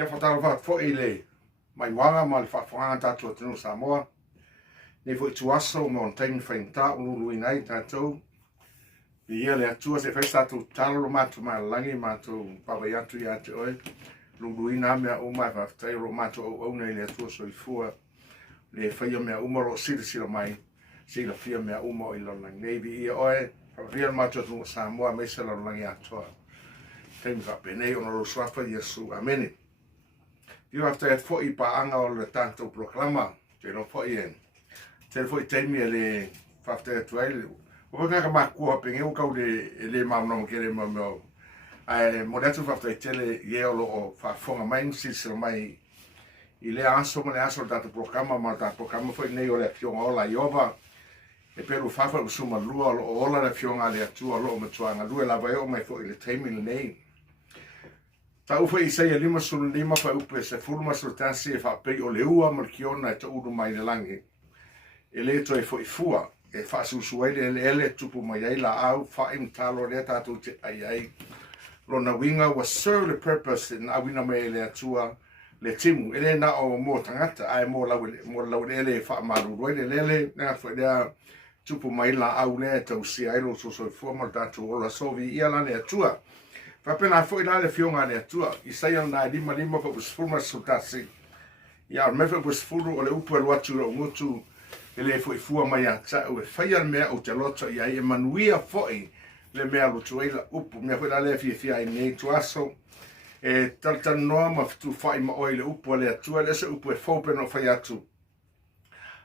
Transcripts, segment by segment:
Ia whatara wha fo i le mai wanga ma le whawhanga tātua tunu Samoa. Nei fo i tuaso mo on taimi whainta ulu inai tātou. I ia le atua se whaista tu talo matu ma langi matu pawai atu i atu oi. Lulu ina mea umai whaftai ro matu au nei le atua so i fua. Le whaia mea umaro sila mai. Sila fia mea umaro i lonang. Nei vi ia oi. Whawhia matu tunu Samoa me se lonangi atua. Taimi whapenei ona ro swafa Yesu. Ameni. You have to have 40 paanga o le tanto proclama, te no 40 en. Te 40 taimi le whaftea tuaile. O kaka makua penge o kau le maunong kere mamau. Ai mo letu whaftea tele yeolo o whafonga mai sisira mai. I le aso mo le aso tanto proclama ma tanto proclama foi nei o le fionga ola iova. E pelu whafa usuma lua o ola le fionga le atua lo o matuanga. Lua la vai o mai foi le taimi le nei. Ta ufa i sei lima sulu lima fa upe se fulma sultansi e fa pei o le ua markiona e ta uru mai le langi. E le to e fo i fua e fa susuaile ele tupu mai ai la au fa im talo le tatu te ai ai. Rona winga was serve the purpose in awina me le atua le timu. Ele na o mo tangata ai mo lau ele fa maru roile lele na fa dea tupu mai la au ne tau si ailo so fua mal tatu ola sovi ia la le atua. Whapena foi la le fionga le atua, i saia na lima fa usfurma sutasi. Ia me fa usfuru o le upu e watu o ngutu e le foi fua mai a tau e whaia mea o te loto ia e manuia foi le mea lutu eila upu. Mea foi la le fia i nei tuaso e tartan noa ma fitu fai ma oi le upu le atua le se upu e faupe no fai atu.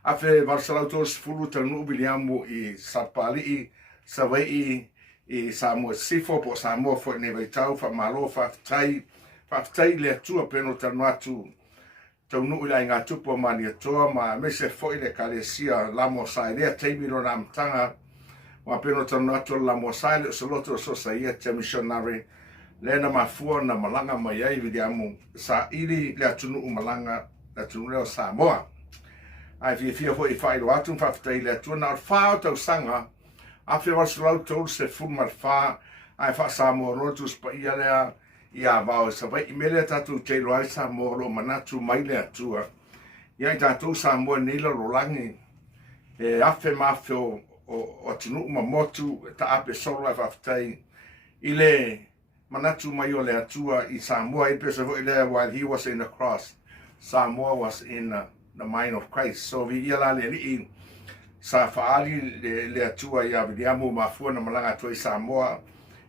Afe varsalauto sfuru tanu ubiliamu i sapali savai i Samoa sifo po Samoa fo ne vai tau fa malo fa tai le atua peno tanu atu tau nu ila inga tupo mani atoa ma me se fo ile kalesia lamo sai le taimi no namtanga ma peno tanu atu lamo sai le soloto so sai te missionary le na mafua na malanga mai ai vidiamu sa ili le atunu malanga le tunu le Samoa ai fia fo i fai lo atu fa tai le atu na fa tau sanga Afe wasalau tau se fumar fa ai fa Samoa rotus pa ia lea ia vau sa vai imele tatu te loai Samoa lo manatu mai le atua. Ia i tatu Samoa nila lo langi e afe mafe o tinu uma motu ta ape solo ai whaftai i le manatu mai o le atua i Samoa i pesa vo i lea while he was in the cross. Samoa was in the mind of Christ. So vi ia la le li sa faali le atua ia vidiamu mafua na malanga atua i Samoa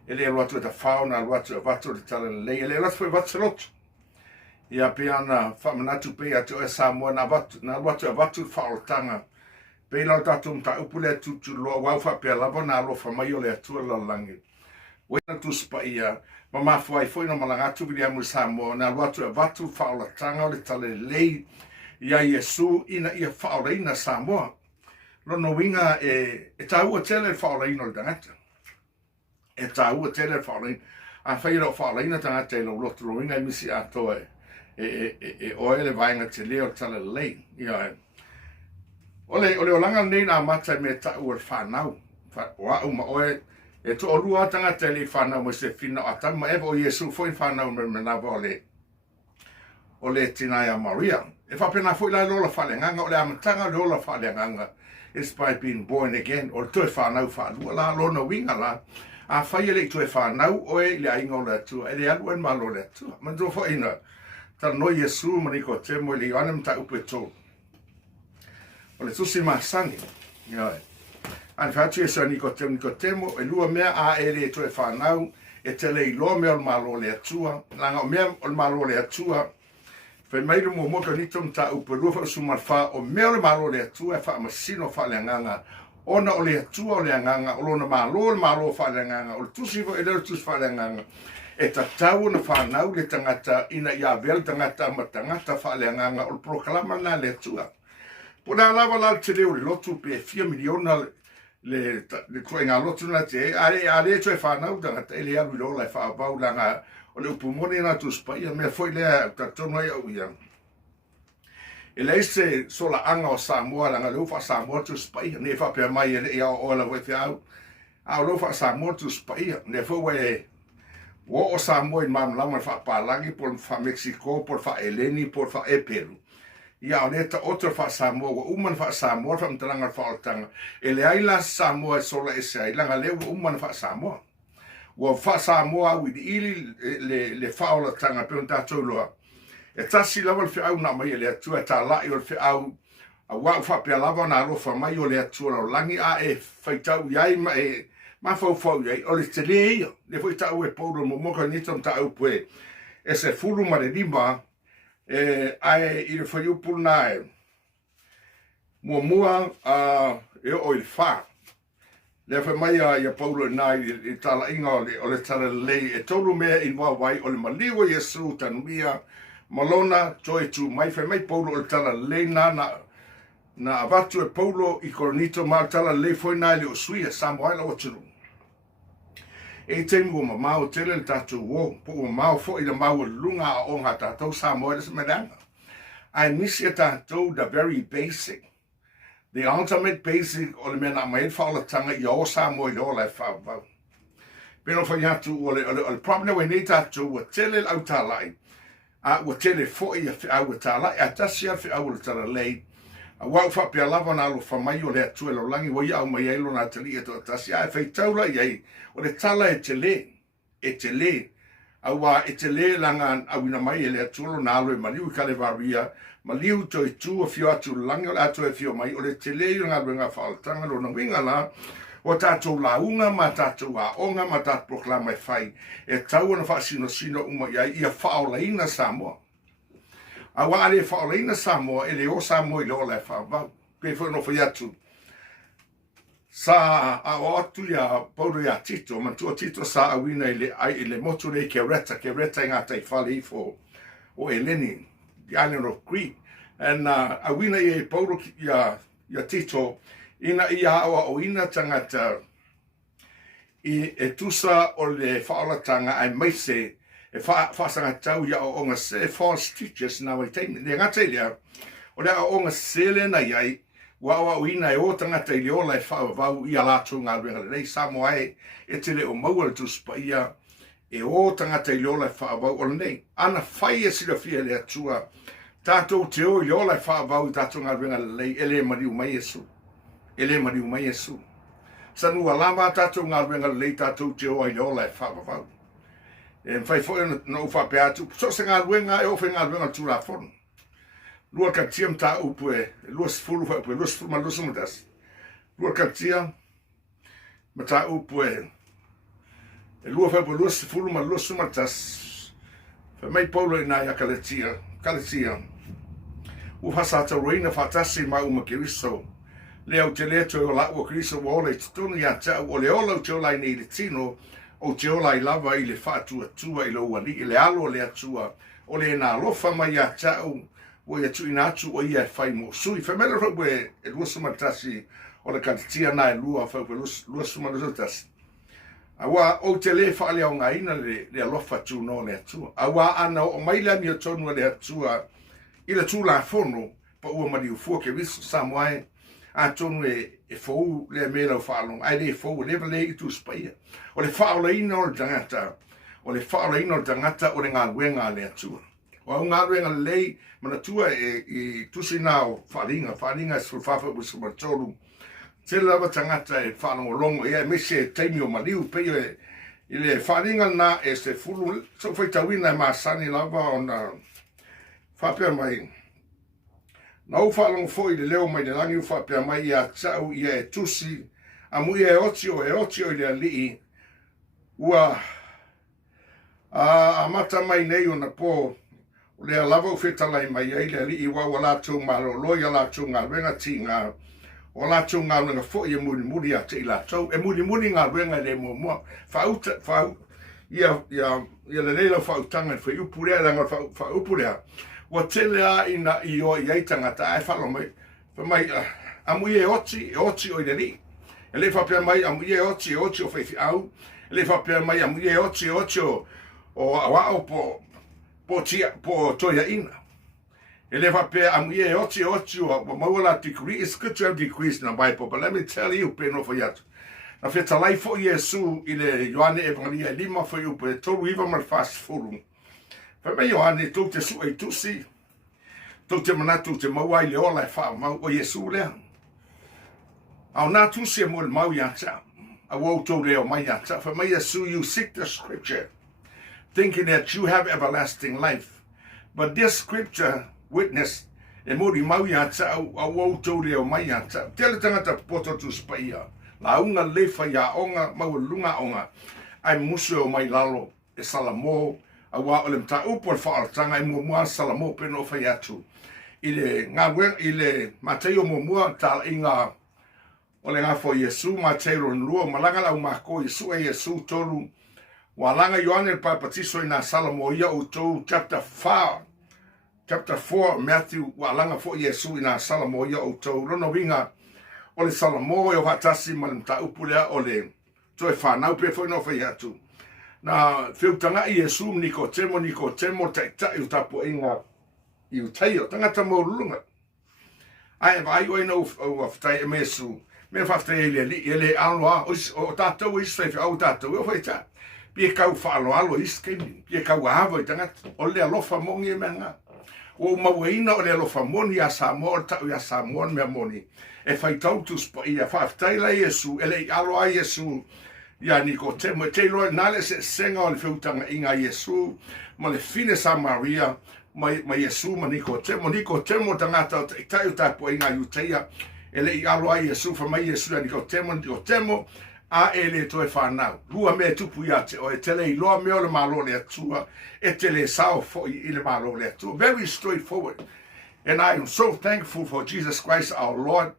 ele loatu ta fauna loatu vatu le tala le ele loatu foi vatsalot ia piana famanatu pe atua i Samoa na vatu faoltanga pe lau tatu ta upule tutu lo waufa pe lava na lo famai o le atua la langi wena tu spa ia mafua i foi na malanga atu vidiamu i Samoa na loatu vatu faoltanga le tala le ia Yesu ina ia faoleina Samoa Lono winga e tau tele whaoleina o tangata. E tau tele whaoleina. A whaira o whaoleina tangata e lo lotu winga i misi atoa e oele vainga te leo tala lei. Ole o langa nei na mata me tau e whanau. Wa uma oe e to o lua tangata le whanau mo se fina o atama ewa o Yesu foi whanau me menawa o le Tinaya Maria. E whapena foi la lola whalenganga o le amatanga lola whalenganga. It's by being born again, or to whanau whanau, la lona winga la, a whaiele to whanau oe le ainga o le atua, e le alu en malo le atua. Man do whaina, ta no Yesu maniko te mo le anam ta upe tō. O le tusi masangi, an whatu e sa niko te mo, e lua mea a e le to whanau, e te le ilo mea o malo le atua, langa o mea o malo le atua, Fe mairu mo moto ni tom ta upe rufa sumarfa o mea le malo le atua e wha masino wha le nganga. Ona o le atua o le nganga, o lona malo wha le nganga, o le tusivo e leo tus wha le nganga. E ta tau na whanau le tangata ina ia vel tangata ma tangata wha le nganga o le proklama na le atua. Puna lava la te leo le lotu pe 4 miliona le koe ngā lotu na te a le to e whanau tangata e le alu lola e wha abau langa o le upumone na tu spaia me foi le ta tono ia uia e le se sola anga o Samoa langa le ufa Samoa tu spaia ne fa pe mai e o la we fiau a lo fa Samoa tu spaia ne foi we o Samoa i mamlama fa palangi por fa Mexico por fa Eleni por fa Peru ia o leta otro fa Samoa o uman fa Samoa fa mtalanga fa altanga ele aila Samoa sola ese aila le uman fa Samoa o fa Samoa with ili le fa ola tanga pe un tato loa e tasi lava fe au na mai le tu ta la i fe au a wa fa pe lava na ro fa mai o le tu lo langi a e faitau iai ma e ma fau iai o le tele le foi tau e paulo mo ka ni tom tau pue e se fulu ma le limba ai i le foi upul na e mua e o il fa le fa mai ia paulo na i tala inga o le tala lei e tolu mea in wa wai o le maliwa Yesu tanumia malona toi tu mai fa mai paulo o le tala lei na avatu e paulo i koronito ma tala lei foi na le o suia Samoa la o tunu e temu ma mau tele tatu wo po mau fo i le mau lunga o nga tatu Samoa le semedanga I miss it tatu the very basic the ultimate basic o le mena mai fa la tanga i o Samoa i o le fa va pero fa ya tu o le problem we need tatu o tele au talai a o tele fo i a o talai a tasia fi au tala lei a wa fa pe lava na lo fa mai o le tu lo langi wo ia o mai elo na tali e to tasia e fei taula ia o le tala e tele a wa e tele langa a wina mai ele tu lo na lo e maliu ka le varia maliu to i tu o fio atu langi o le atu e fio mai o le tele nga benga fa tanga lo na winga la o tatou la unga ma tatou a onga ma tatou proklama e fai e tau na fa sino uma ia fa o la ina Samoa a wa ale fa o la ina Samoa ele o Samoa i lo le fa va pe fo no fa atu sa a o atu ya paulo ya tito ma tu tito sa a wina ile motu le ke reta nga tai fali fo o Eleni the island of Crete and a wina e paulo ya tito ina ia o ina tangata e tusa o le whaalatanga ai maise e whaasanga tau ia o onga se false teachers na wai teimi le ngata ilia o le o onga sele na iai wa o ina e o tangata ili o lai whaavau ia lātou ngā ruenga le rei Samoa e te le o maua le tuspa ia e o tangata ili o lai whaavau o le nei ana whai e sila fia le atua tātou te o ili o lai whaavau tātou ngā ruenga le rei ele mariu mai Yesu ele mariu mai Yesu sanu alama tatou ngā ruenga le tatou te o ai ola e whakawhau e mwhai fo na uwha pe atu so se ngā ruenga e ofe ngā ruenga tu la fono lua ka tia mta upu e lua sifuru wha upu e lua sifuru ma lusu matas lua ka tia mta upu e lua wha upu lua sifuru ma lusu matas wha mai paulo ina ia kaletia uwha sa tau reina whatasi ma umakiriso le au te leto o la o Kristo o le tunu ya ta o le ola te ola ni le tino o te ola I lava I le fatu atua I lo wali I le alo le atua o le na lofa mai ya ta o ya tu ina tu o ia fai mo sui fa mele ro e lu suma tasi o le kantia na lu fa lu suma resultas awa o te le fa le nga ina le lofa tu no le atua awa ana o mai la mi tonu le atua I le tu la fono pa o mari u fo ke viso Samoa a tonu e fou le mela o whaalong, ai le fou le le tu spaia. O le whaola ina o le tangata, o le ngā ruenga le atua. O au ngā ruenga lei, mana tua e tusi nā o wharinga e sulfafa o sumatolu. Te lava tangata e whaalong o longo, e mese e teimi o maliu, peo I le wharinga nā e se fulu, so whai tawina e maasani lava o nā whapea mai. Na o whaalong fo I le leo mai le langi u whapea mai ia tau ia e tusi a mui e otio I le alii ua a mata mai nei o na po o le alava u whetalai mai ai le alii wa lātou maro loi a lātou ngā ruenga ti ngā o lātou ngā ruenga fo I muri a te I lātou e muri ngā ruenga le mua ia le leila whautanga whai upurea ranga whaupurea wa telea ina I o I tangata ai whalo mai amui e oti o I le li e le whapea mai amui e oti o whaifi au e le whapea mai amui e oti o awao po toia ina e le whapea amui e oti o mawala decrease it's good to have decrease in the Bible but let me tell you peno for yatu Na feta lai fo Yesu ile Ioane Evangelia lima fo upe tolu iwa mal fast furu. Fa me Ioane tau te su e tusi. Tau te manatu te maua ile ola e wha mau o Yesu lea. Au nā tusi e mo le mau yata. A wau tau leo mai yata. Fa me Yesu, you seek the scripture, thinking that you have everlasting life. But this scripture witness e mori mau yata a wau tau leo mai yata. Tele tangata poto tu spaia. La unga lefa ya onga mau lunga onga. Ai musu o mai lalo e salamo a wa o le mta upo le whaaratanga e mua salamo peno whai atu. Ile ngā wen ile Mateo mua tal inga o le ngā fo Yesu Mateo nrua malanga lau mako Yesu e Yesu tolu walanga Ioane le papatiso i nā salamo ia o tau chapter 4 Matthew walanga fo Yesu i nā salamo ia o tau rono winga o le salamo e o hatasi ma le mta upu lea o le toe whanau pe fo ino whai atu. Na whiutanga i Yesu Nikodemo tai o tapo inga i utai o tangata mo lunga. Ai vai o ina o whaftai e mesu. Me whaftai e le aloa o tātou iswhai au tātou e whaita. Pia kau whaaloalo iskemi. Pia kau ahava i tangata. O le alofa mongi e menga. O mawaina o le alofa moni a Samoa o tau a Samoa mea moni. E whaitau tuspa i a whaftai la Yesu. E le aloa Yesu. Ia Nikodemo e te loa nale se senga o le whiutanga inga Yesu. Ma le fine Samaria. Ma Yesu ma Nikodemo tangata o tai o tapo inga iuteia e le i aloa Yesu fa mai Yesu a Nikodemo a e le toe whanau. Lua me tupu ia te o e tele i loa meo le malo le atua e tele sao fo i le malo le atua. Very straightforward. And I am so thankful for Jesus Christ our Lord,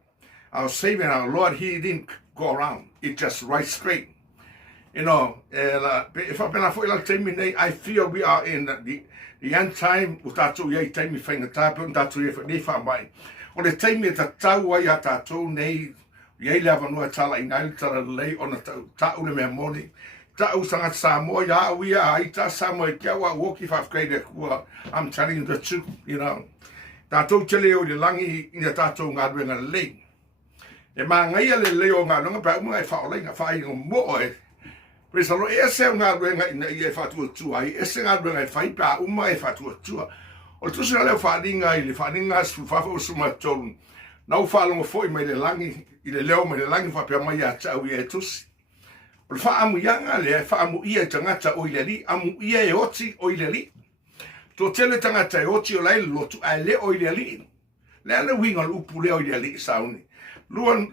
our Savior, our Lord. He didn't go around. It just right straight. You know, if I've been I feel we are in the end time. O tātou iei taimi whainga tāpeu, o tātou iei whainga whamai. O le taimi e ta tau ai a tātou nei, iei le avanua tala i ngai tala lei, o na tāu ne mea moni. Tāu sangat Samoa, ia au ia a ita Samoa i kia wa woki whafkeide kua. I'm telling you the truth, you know. Tātou te leo le langi i na tātou ngā ruenga lei. E mā ngai le leo ngā runga, pa umunga e whaolei ngā whaai ngā mo'o e. Praise the Lord. Ese ngā ruenga ina i e whatua tua. Ese ngā ruenga e whai pa uma e whatua tua. O tusi na leo whaadinga i le whaadinga su whafa o suma tonu. Nau whaalonga fwoi mai le langi, i le leo mai le langi whapea mai a tau i e tusi. O le whaamu ianga le whaamu ia i tangata o i le li, amu ia e oti o i le li. Tō tele tangata e oti o lai lotu a le o i le li. Le ale winga lupu leo i le li sauni. Luan,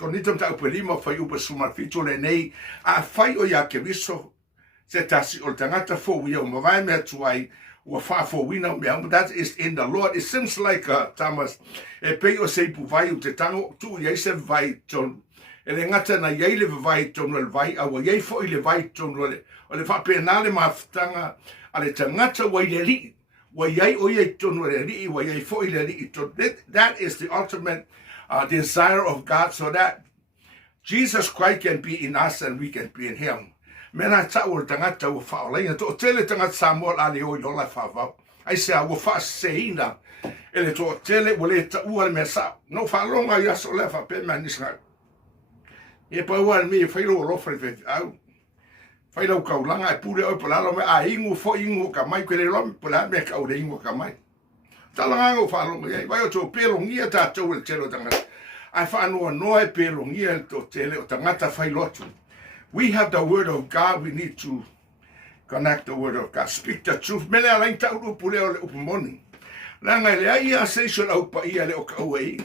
ko nitam ta upe lima whai upa sumarfito le nei a whai o ia ke riso se tasi o tangata fo wia o mawai mea tuai ua wha fo wina mea that is in the Lord. It seems like Thomas e pei o seipu vai o te tango tu iei se vai ton e le ngata na iei le vai ton le vai awa iei fo i le vai ton o le wha pena le maftanga a le tangata wa i le li wa iei o iei ton o le li wa iei fo i le li ton. That is the ultimate desire of God, so that Jesus Christ can be in us and we can be in Him. Mena tau o tangata o whaolenga, to tele tangata Samoa ale o yola whawau. I say, I will fast seina, ele to tele wale ta ua le mesa. No whalonga yaso lefa pe manisga. E pa ua me whairo o lofre ve au. Whairo kaulanga e pure o palalo me a ingu fo ingu ka mai kwere lom, pula me ka o de ingu ka mai. Talanga o whalonga, vai o to pelongia tātou e telo tangata. Ai whanua noe pelongia to tele o tangata whailotu. We have the word of God, we need to connect the word of God. Speak the truth. Mele alain tau rupu leo le upumoni. Langa le aia seisho la upa ia le o kauei.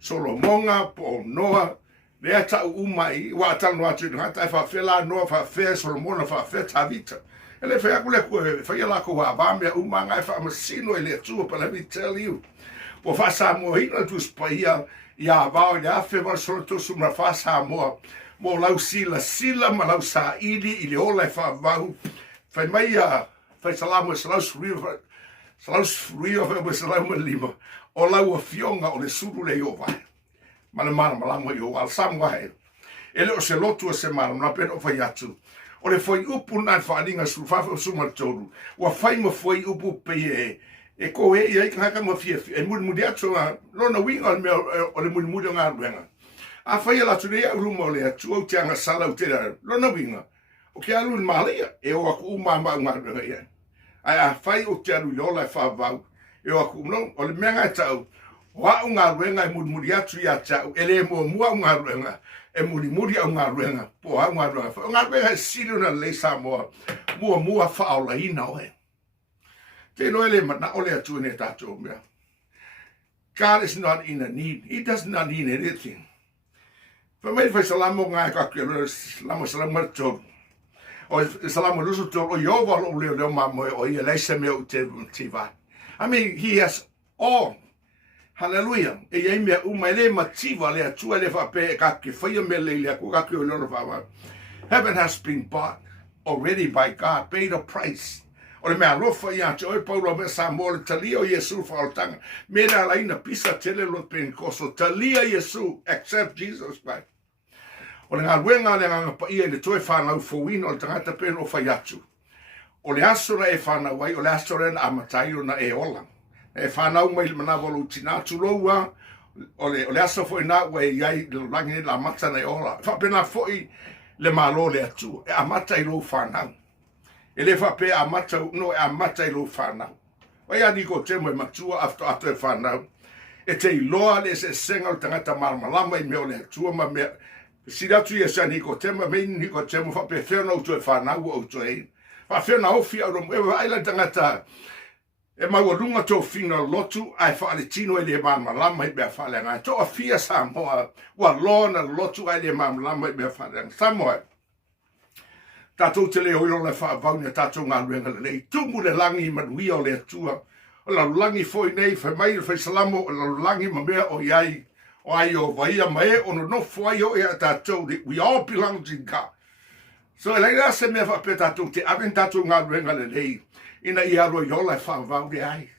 Solomonga, po Noa, le atau umai, wa atanu atu ngata e whawhela Noa whawhea, Solomona whawhea tavita. Ele whea kule kue, whea lako wa vamea umanga e whamasino e le atua, but let me tell you. Po whasa moa hina tu spaia, ia vao le afe wa soloto sumra whasa moa. Mo lau sila ma lau sa ili i le ola e whaavau. Whai mai a, whai salamu e salau surio whai salau ma lima. O lau a fionga o le suru le o vai. Mana malamu i o al samwa he. Ele o se lotu o se malamu na pena o whai atu. O le whai upu na whaaninga su whafa o sumatoru. Wa whai ma whai upu pe e ko e i haka ma fia. E muri atu na lona winga o le muri o ngā ruenga. A whaia la tu rea uruma o lea tu au te anga sala o te rea. Lona winga. O ke alu in mahalia. E o aku umama ungaruenga ia. Ai a whai o te alu lola e whaavau. E o aku umno. O le meanga e tau. Wa ungaruenga e muri atu ia tau. E le mua ungaruenga. E muri a ungaruenga. Po a ungaruenga. Ungaruenga e silu na le sa mua whaola ina oe. Te no ele mana ole atu ne tatou mea. God is not in a need. He does not need anything. Fa mai fa salamo nga ka ke salamo to. O salamo lusu to o yo va lo le mamo o ye le se me o te tiva. I mean, he has all. Hallelujah. E ye me u mai le mativa le atu le fa pe ka ke fa ye me le ku ka ke o lo fa. Heaven has been bought already by God, paid a price. O le mea rofa ia te oi paulo me sa mo le talia o Yesu whaotanga. Me na laina pisa tele lo penkoso. Talia Yesu, accept Jesus Christ. O le ngā ruenga le ngā pa ia le toe whanau fowina o le tangata pen o whaiatu. O le asora e whanau wai, o le asora na amatai o na e ola. E whanau mai le manawalo tinatu loua, o le asa fo ina wai iai le langi la amata na e ola. Whapena foi le malo le atu, e amata I lo whanau. E le whape amata no e amata I lo whanau. Wai ani ko te mo matua ato e whanau. E te iloa le se senga o tangata malamalama I meo le atua ma mea. Sira tu ia sani ko tema me ni ko tema fa pe fe no to fa na o to e fa fe na o fi o mo e ai la tangata e ma o lunga to fina lotu ai fa le tino e le mama la mai be fa le nga to a fia sa mo wa lona lotu ai le mama la mai be fa le sa mo tatou te le o le fa va ni tatou nga renga le tu mu le langi ma wi o le tua o la langi foi nei fa mai fa salamo o la langi ma me o iai o ai o vai a mai o no foi o e tatou we all belong to God. So e leila se me fa pe tatou te aven tatou nga renga le ina ia ro yo la fa va de ai.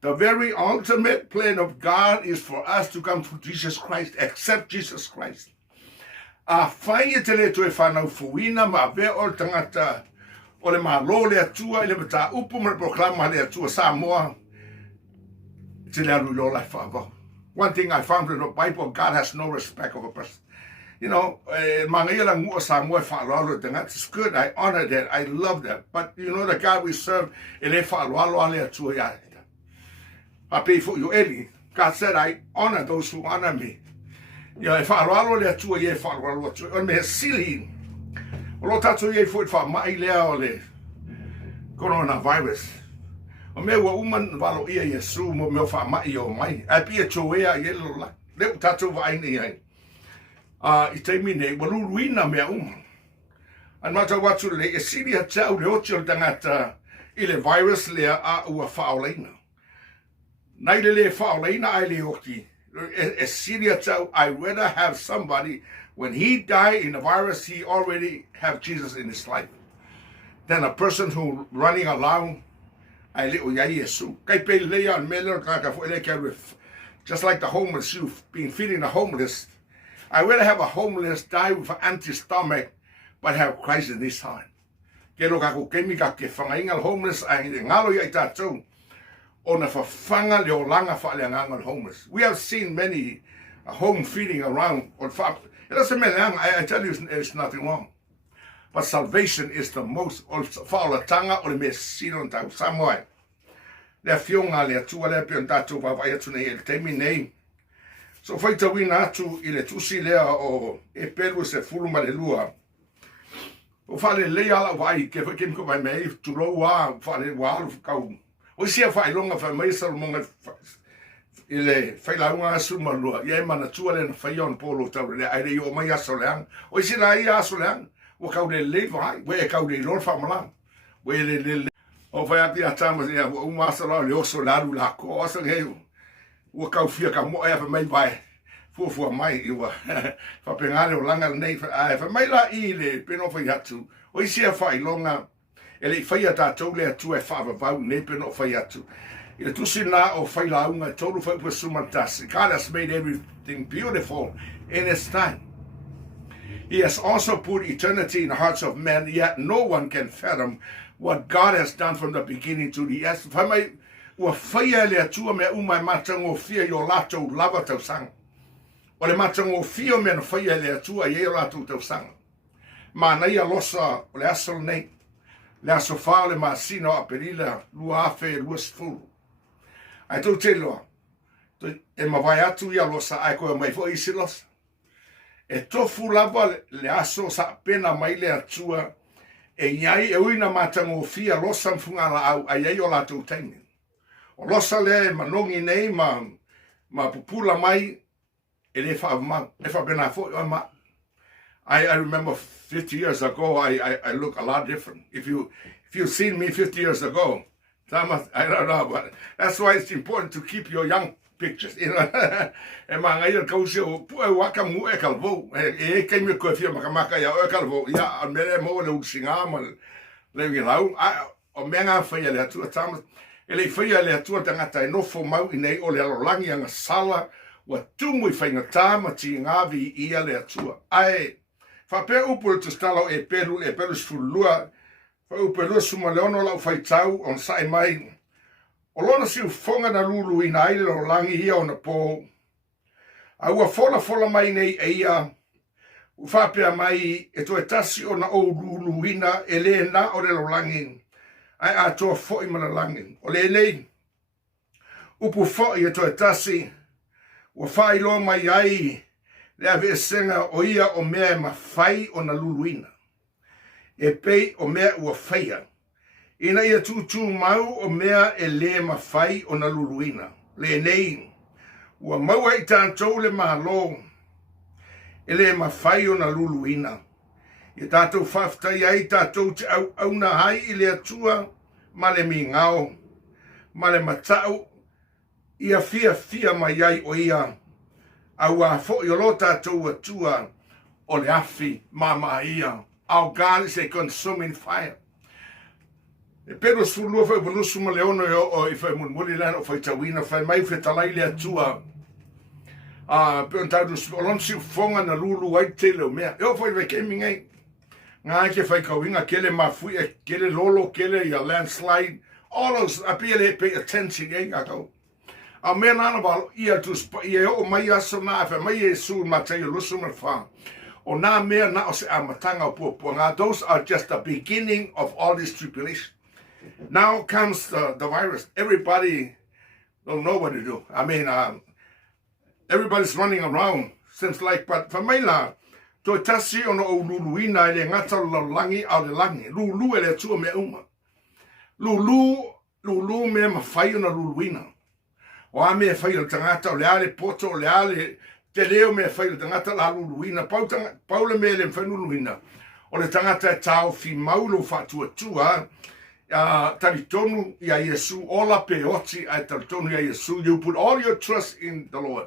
The very ultimate plan of God is for us to come to Jesus Christ, accept Jesus Christ. A fai te le to e fa na fuina ma ve o tangata o le malo le atua le mata upu me proclama le atua sa moa te le ro yo la fa va. One thing I found in the Bible, God has no respect of a person. You know, that's good. I honor that. I love that. But you know, the God we serve, God said, I honor those who honor me. You know, if I coronavirus. O me wa uman valo ia Yesu mo me fa mai o mai. A pia choea ye lo le tatou vai nei ai. I te mine wa luina me An mata watu le e siri a tau le ocho tangata I le virus le a ua whaoleina. Nai le whaoleina ai le oki. E siri a tau, I rather have somebody, when he die in the virus, he already have Jesus in his life. Than a person who running around I le o ya Yesu. Kai pe le ya melo ka fo le ka just like the homeless, you've been feeding the homeless. I rather have a homeless die with an empty stomach, but have Christ in his heart. Ke lo ka ko kemi ka ke whangainga homeless ai ngalo ya tatou. Ona whawhanga leo langa wha le ngangal homeless. We have seen many home feeding around. It doesn't matter. I tell you, there's nothing wrong. But salvation is the most tanga o le me sino tau Samoa. Le fionga le atua le pion tatou vai atu nei e te nei. So faita wina atu I le tusi lea o e peru se fulu ma le lua. O fale le ala vai ke fa kim ko vai mei tu lo wa fale wa alu kau. O sia fai longa fa mai sal monga ile fai la unga su ma lua. Ye mana tua le na fai on polo tau le ai le o mai aso leang. O sia na ia aso leang. O kau le vai, we e kau le lor whamalang. We le o whai ati a tamas ea, o umasala le oso laru la ko osa ngeu. O kau fia ka mo ea whamai vai, fuafua mai iwa. Whapengane o langa nei, whamai la I le peno whai atu. O isia whai longa, e le whai ata tau le atu e whavavau, ne peno whai atu. I le tusi na o whai launga, toru whai pua sumantasi. God has made everything beautiful in its time. He has also put eternity in the hearts of men, yet no one can fathom what God has done from the beginning to the end. Ua whaia le atua me umai matango fia yo lato lava tau sang. O le matango fio mena whaia le atua i e o lātou tausanga. Ma nei a losa o le asal nei. Le aso whao le maasina o aperila lua afe lua sifuru. Ai tau te loa. E mawai atu i a losa ai koe mai fo isi losa. E tofu lava le aso sa pena mai le atua e iai e uina matango fia losa mfungala au ai ei o lātou taini. O losa le manongi nei ma pupula mai e le whaamau. E whaapena fo i ma. I remember 50 years ago, I look a lot different. If you've seen me 50 years ago, I don't know, but that's why it's important to keep your young pictures. You know, e mga ngayon kausi o pua waka mu e kalvo. E kei me koe fia makamaka ya o e kalvo. Ya an mere mo le usinga ma le wilau. O menga whaia le atua tamas. E le whaia le atua tangata e nofo mau i nei o le alolangi anga sala wa tumu i whaingatā ma ti ngavi ia le atua. Ai, whapea upu te stalo e peru sfulua. Wha upu lua suma leono lau whaitau on sai mai. O lona siu fonga na lulu i na aile o langi ia o na pō. A ua fola mai nei e ia. U whapea mai e to e tasi o na o lulu ina e le na o le lo langi. Ai a toa fo i mana langi. O le nei. Upu fo i e to e tasi. Ua whai lo mai ai. Le ave senga o ia o mea ma whai o na lulu ina. E pei o mea ua whaia. Ina ia tūtū mau o mea e le ma whai o na luluina. Le nei, ua maua i tātou le mahalo, e le ma whai o na luluina. I tātou whaftai ai tātou te au na hai i le atua, ma le mi ngao, ma le matau, ia fia mai ai o ia, au a fo i o lo tātou atua o le afi ma ia. Our God is a consuming fire. E pero sulua fai bonusu ma leono o i fai munmuri lana o fai tawina fai mai fai talai le atua. Pero tau o lon siu fonga na lulu ai te leo mea. E o fai vai kemi ngai. Ngā ke fai kawinga kele mafui e kele lolo kele ia landslide. All those apia le pay attention ngai kakau. A mea nana walo ia ia o mai aso na fai mai e su ma te lusu ma wha. O nā mea na o se amatanga o puapua. Those are just the beginning of all this tribulation. Now comes the virus. Everybody don't know what to do. I mean, everybody's running around. Seems like, but for me la, to tasi ono o luluina ele ngata langi au le langi. Lulu ele tua me uma. Lulu me mawhai ona luluina. O a me whai o tangata o le ale poto o le ale te leo me whai o tangata la luluina. Paule me le mwhai luluina. O le tangata e tau fi maulo whatua tua. Talitonu ia Yesu, ola peoti ai talitonu ia Yesu. You put all your trust in the Lord.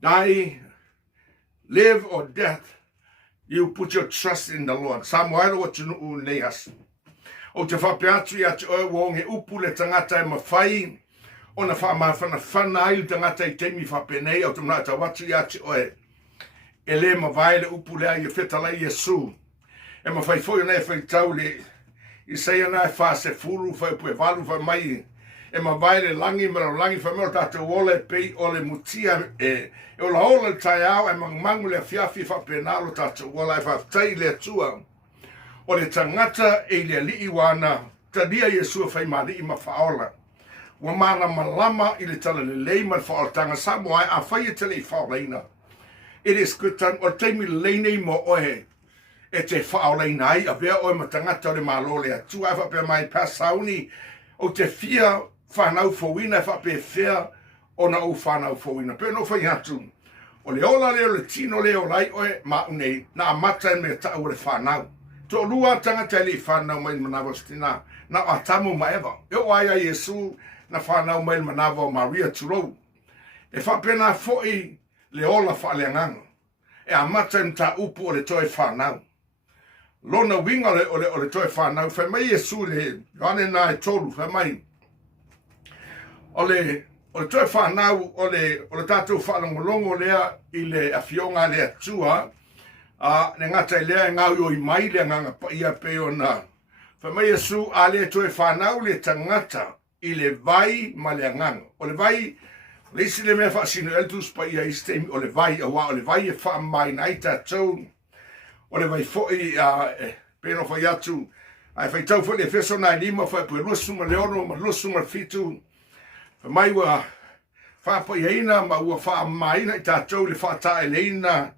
Die, live or death, you put your trust in the Lord. Samuelo o tunu neas. O te whapeatu ia te oe wonge upu le tangata e mawhai. O na whana ai tangata i teimi whapenei o te mnata watu ia te oe. E le mawai le upu lea i whetalai Yesu. E mawhai foi nei whai tau le I sei ana e wha se furu, whai pue walu, whai mai, e ma vai le langi, mera langi, whai mera tātou ole pei, ole mutia, e ola ole tai au, e mangu le fiafi, wha penalo tātou ole, e wha tai le tua, o le tangata e le li wana, ta dia Yesu whai ma li ma whaola, wa mana malama i le tala le leima le whaola tanga Samoa, a whai e tele I whaoleina. It is good time, o teimi leinei mo ohe, e te whaoleina ai, a bea oe matangata o le malo le atua, e whapea mai pasauni, o te fia whanau fowina, e whapea whea o na o whanau fowina. Pea no whai atu, o le ola leo le tino leo lai oe, ma unei, na amata e me tau le whanau. To lua tangata le whanau mai manawa stina, na a tamu maeva. E o aia Yesu, na whanau mai manawa Maria Turou. E whapea na foi le ola whaaleanganga. E amata e mta upu o le toi whanau. Lona winga o le toi whanau, whai mai Yesu le, gane nā e tolu, whai mai. O le toi whanau, o le tātou whanangolongo lea I le awhionga lea tua, ne ngata I lea ngau o I mai lea nganga pa ia peo nā. Whai mai Yesu a le toi whanau le tangata I le vai ma lea nganga. O le vai, Leisi le mea whaasino eltus pa ia istemi o le vai a wa o le vai e wha mai nai tātou. O le vai foi peno whai atu. Ai whai tau whai le feso nai lima whai pui lusu ma leono ma lusu ma fitu. Mai wa whapa i eina ma ua wha mai nai tātou le wha tae le ina.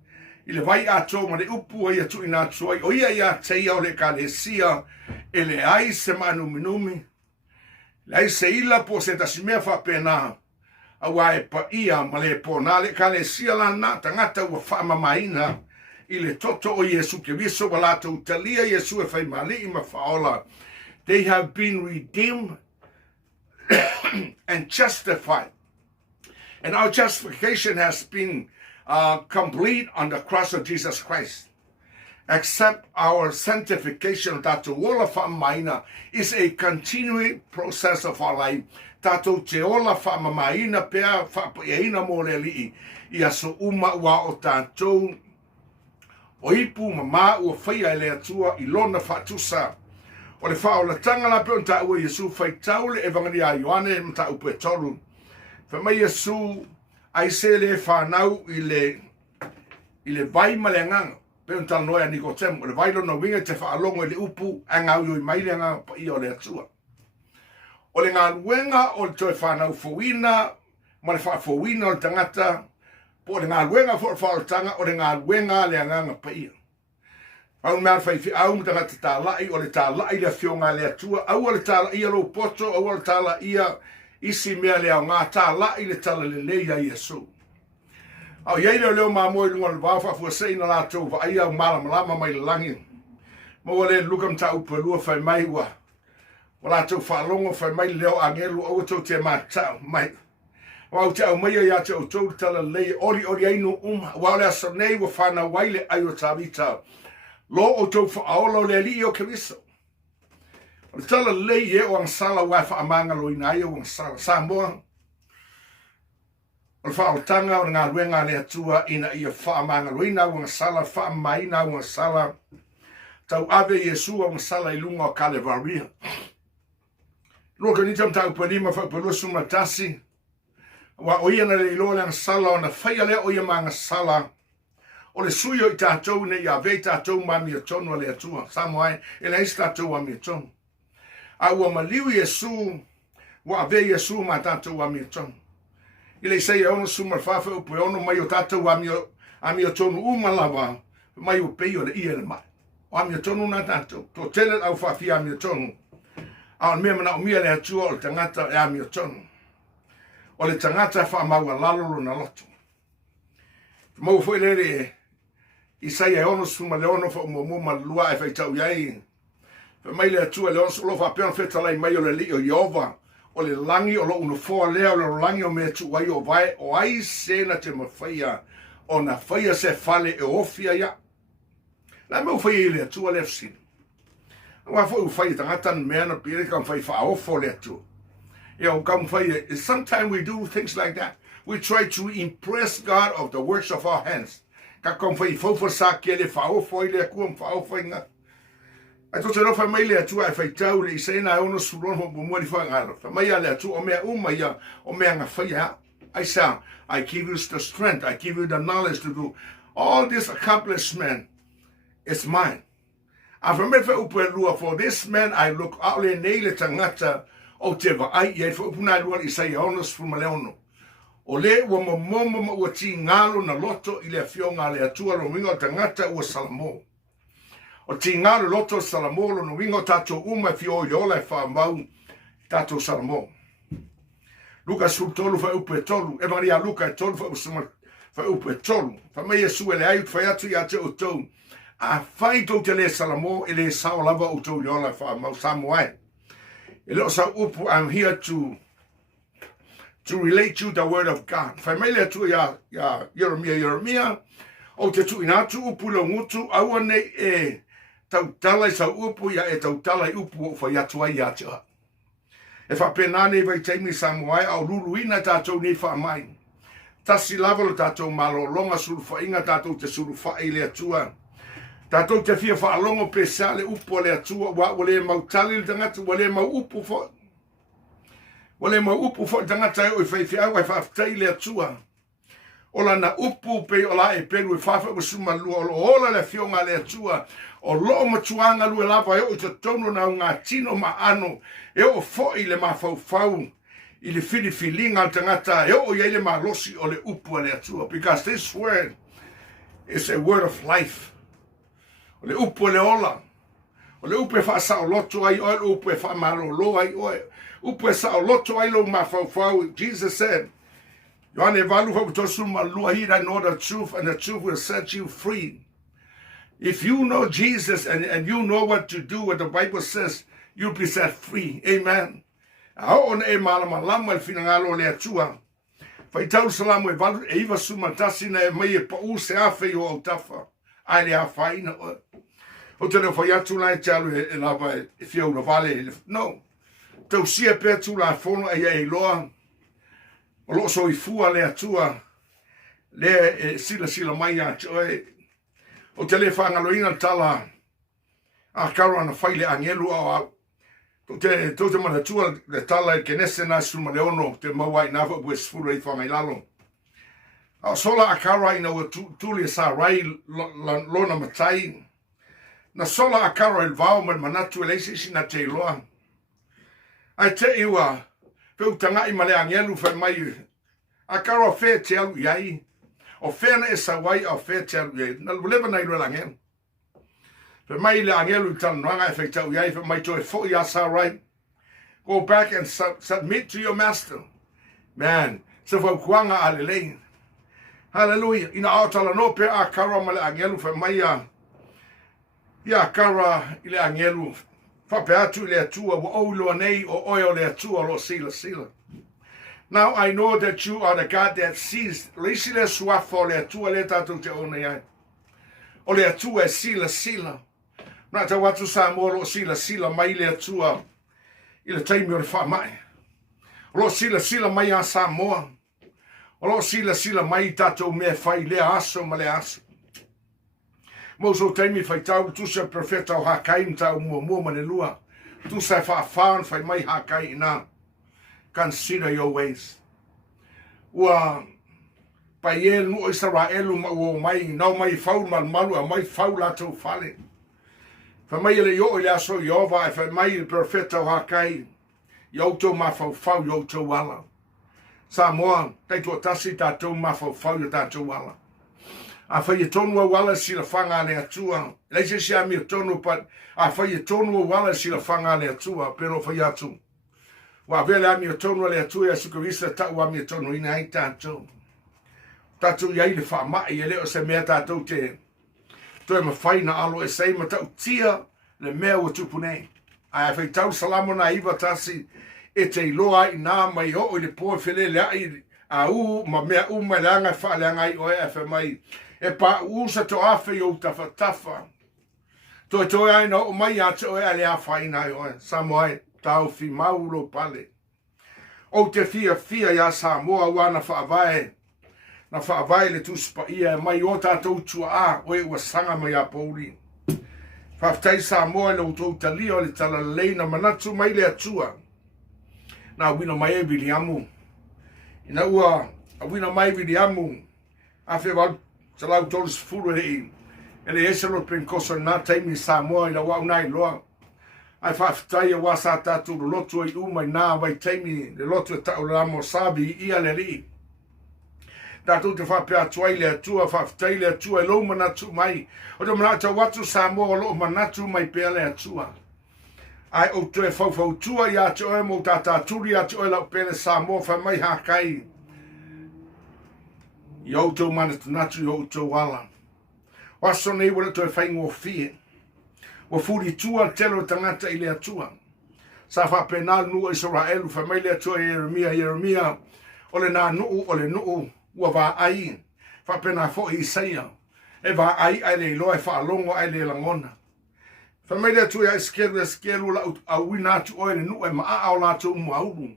I le vai ato ma le upu ai atu ina atu ai. O ia ia teia o le kalesia e le ai se manu minumi. Le ai se ila po se tasimea wha pena. Awa e pa ia ma le pōna le kalesia lana tangata ua wha mamaina. I le toto o Yesu ke viso walato utalia Yesu e whai mali I mawhaola. They have been redeemed and justified. And our justification has been complete on the cross of Jesus Christ. Except our sanctification, tato wola whaamaina, is a continuing process of our life. Tato te ola whaamaina pea whaapaeina mo le li'i. Ia so uma ua o tatou. O ipu mama ua whaia e le atua I lona whaatusa. O le whaolatanga la peo ta ua Yesu whaitau le evangeli a Ioane mta upe toru. Whamai Yesu ai se le whanau I le vai malenganga. Peo ta noia Nicotemo. O le vai lona winga te whaalongo I le upu angau yoi mailenganga pa I o le atua. O le ngā luenga o le toi whanau fowina. Ma le whaafowina o le tangata. Po le ngā luenga fo le whaotanga o le ngā luenga le anganga pa ia. Pau mea whaifi au mtanga te tālai o le tālai le whionga le atua. Au o le tālai ia lo poto, au o le tālai ia isi mea lea o ngā tālai le tala le leia Yesu. Au iei leo māmoe lunga le wāwha fuasei na lātou wa aia o malamalama mai le langi. Maua le lukam ta upalua whai mai wa. Wa lātou whaalongo whai mai leo angelu au tau te mātau mai. Wau te au maia ia te au tau tala lei ori ainu Wau le asa nei wa whana waile ai o tāwita. Lo o tau whaaola o le ali o kewiso. O le tala lei e o angsala wai whaamanga lo ina ia o angsala. Samoa. O le whaotanga o ngā ruenga le atua ina ia whaamanga lo ina o angsala. Whaamaina o angsala. Tau ave Yesu o angsala I lunga o Kalevaria. Loka ni tam tau palima whaapalusu matasi. Wa oia na le ilo le angsala o na whaia lea oia ma angsala. O le suyo I tātou ne ia vei tātou ma mia tonu le atua. Samoai, e le isi tātou wa mia tonu. A ua maliu Yesu, wa vei Yesu ma tātou wa mia tonu. I le sei e ono sumar whawha upo e ono mai o tātou wa mia tonu umalawa, mai o pei o le ia le mai. O mia tonu na tātou. Tō tele au whawhia mia tonu. A mea mana o mia le atua o le tangata e a mia tonu. O le tangata wha maua lalolo na loto. Mau fwoi lere Isai e ono suma le ono wha mumuma lua e whaitau iai. Wha mai le atua le ono sulo wha peon whetalai mai o le li o Iova. O le langi o lo uno foa lea o le langi o mea tu wai o vai. O ai sena te mawhaia. O na whaia se fale e ofia ia. La meu whaia le atua le fsini. Wa fo whaia tangatan mea na pire kam whai wha ofo le atua. Come whaia. Sometimes we do things like that. We try to impress God of the works of our hands. Ka kom fai fofo sa ke le fao foi le kuam fao foi nga. Ai to tero fa mai le atu ai fai tau le sena ono suron mo mo li fa ngalo. Fa mai le atu o mea ia o mea nga fai ha. I give you the strength, I give you the knowledge to do all this accomplishment is mine. I remember upelua for this man I look out le nei le tangata o te va ai e fo puna lua I sai ono fu maleono. O le ua mamoma ua ti ngalo na loto I le afionga le atua lo wingo tangata ua salamo. O ti ngalo loto salamo lo no wingo tato uma fio yola e whamau tato salamo. Luka sultolu fa upe tolu. E Maria Luka e tolu fa usuma fa upe tolu. Fa meia su ele aiut fa atu ia te utou. A fai tau te le salamo e le sao lava utou yola e whamau samoai. E leo sa upu I'm here to relate to the word of God. Família tu ya Jeremia o te tu inatu upu lo ngutu aua nei e tau tala sa upu ya e tau tala upu o fa ya tua ya tua. E fa penane vai taimi samoai au luluina tātou nei fa mai. Tasi lava lo tātou malo longa suru fa inga tātou te suru fa ile atua. Tātou te fia fa alongo pesale upu le atua wa le mautali le tangata wa le mau upu fa. O le maupu fo tangata o whaiwhia wai whaafitai le atua. O la na upu pe o la e peru e whawha o suma lua o ola le fionga le atua. O loo matuanga lua lava e o te tono na ngā tino ma ano. E o foi le mawhauwhau. I le whiliwhilinga tangata e o iei le malosi o le upu le atua. Because this word is a word of life. O le upu le ola. O le upu e whaasa o loto ai o le upu e wha marolo ai o upu e sa o loto ai lo mawhauwhau. Jesus said, Yohane valu whautosu malua hira know the truth and the truth will set you free. If you know Jesus and you know what to do, what the Bible says, you'll be set free. Amen. Ao e malamalama el finangalo le atua. Faitau salamu e valu e iwa sumatasi na e mai e pau se afe o tafa. Ai le afaina o. O te reo whaiatu lai talu e lava e fiau na vale. No. Tau sia pe tu la fono e loa. O lo so I fua le atua le sila mai a choe o te le whangaloina tala a karo ana whaile angelu au to te mana tua le tala e kenese na suma leono te mawai nawa bue sfuru I whangai lalo a sola a karo ina ua tuli sa rai lona matai na sola a karo il vao man manatu e leisi si na te loa ai te iwa Peu tanga I male angelu fa mai a karo fe te au iai o fe na e sawai o fe te au iai na leva na ilo angelu fa mai le angelu tan ranga e fe te au iai fa mai to e fo ya sa right go back and submit to your master man so fa kuanga alele hallelujah ina autala no pe a karo male angelu fa mai ya kara ile angelu Fapeatu le atua wa olo nei o oio le atua lo sila. Now I know that you are the God that sees. Lisi le suafo le atua le tatu te one ai. O le atua e sila. Na te watu sa mo lo sila mai le atua. I le taimi o le wha mai. Lo sila mai a Samoa. O lo sila mai tatu me fai le aso ma le aso. Moso taimi fai tau tu se profeta o hakai tau mua mane lua. Tu se fa'afan fai mai hakai na. Consider your ways. Ua pai e nu o Israelu ma o mai nau mai fau malu a mai fau la tau fale. Fai mai le yo le aso Yehova e fai mai le profeta o hakai. Yauto ma fau yauto wala. Samoa, taitu tasi tatou ma fau yauto wala. A whai tonu wala sila whanga le atua. Leise si a mi tonu pat a whai tonu wala sila whanga le atua. Pero whai atu. Wa vele a mi tonu le atua ya sukurisa ta wa mi tonu ina ai tātou. Tātou iai le whaamai e leo se mea tātou te. Toi ma whai na alo e sei ma tau tia le mea wa tupune. A whai tau salamo na iwa tasi e te iloa i nā mai o le poe whele le ai a ma mea mai leanga whaaleanga I oe e wha mai. E pa usa to afe o tafa. Toi aina o mai ate o e ale a whaina I oe. Samoa tau fi maulo pale. O te fia ya Samoa wana whaavae. Na whaavae le tuspa ia mai o tātou tua a o e ua sanga mai a pouri. Whaftai Samoa le utou talia o le tala leina manatu mai le atua. Na wina mai e vili amu. Ina ua a wina mai vili amu. A whewal Salau tolos furu e ele eselo penkoso na taimi Samoa ila wa unai loa ai whaftai e wasa tatu lotu e umai na wai taimi le lotu e tau ramo sabi ia le ri tatu te whape atuai le atua whaftai le atua e lo manatu mai o te manata watu Samoa lo manatu mai pea le atua ai o te whau tua i atu e mo tata turi atu e lau pele Samoa wha mai hakai Yoto manatu natu yoto wala. Waso nei wala to e whaingo fie. Wa furi tua telo tangata I le atua. Sa wha penal nua Israelu wha mai le atua Yeremia. Ole na nuu ua wa ai. Wha pena fo Isaia. E wa ai le loa e wha alongo ai le langona. Wha mai le atua eskeru la au wina atu oe le nuu e maa o la tu muauru.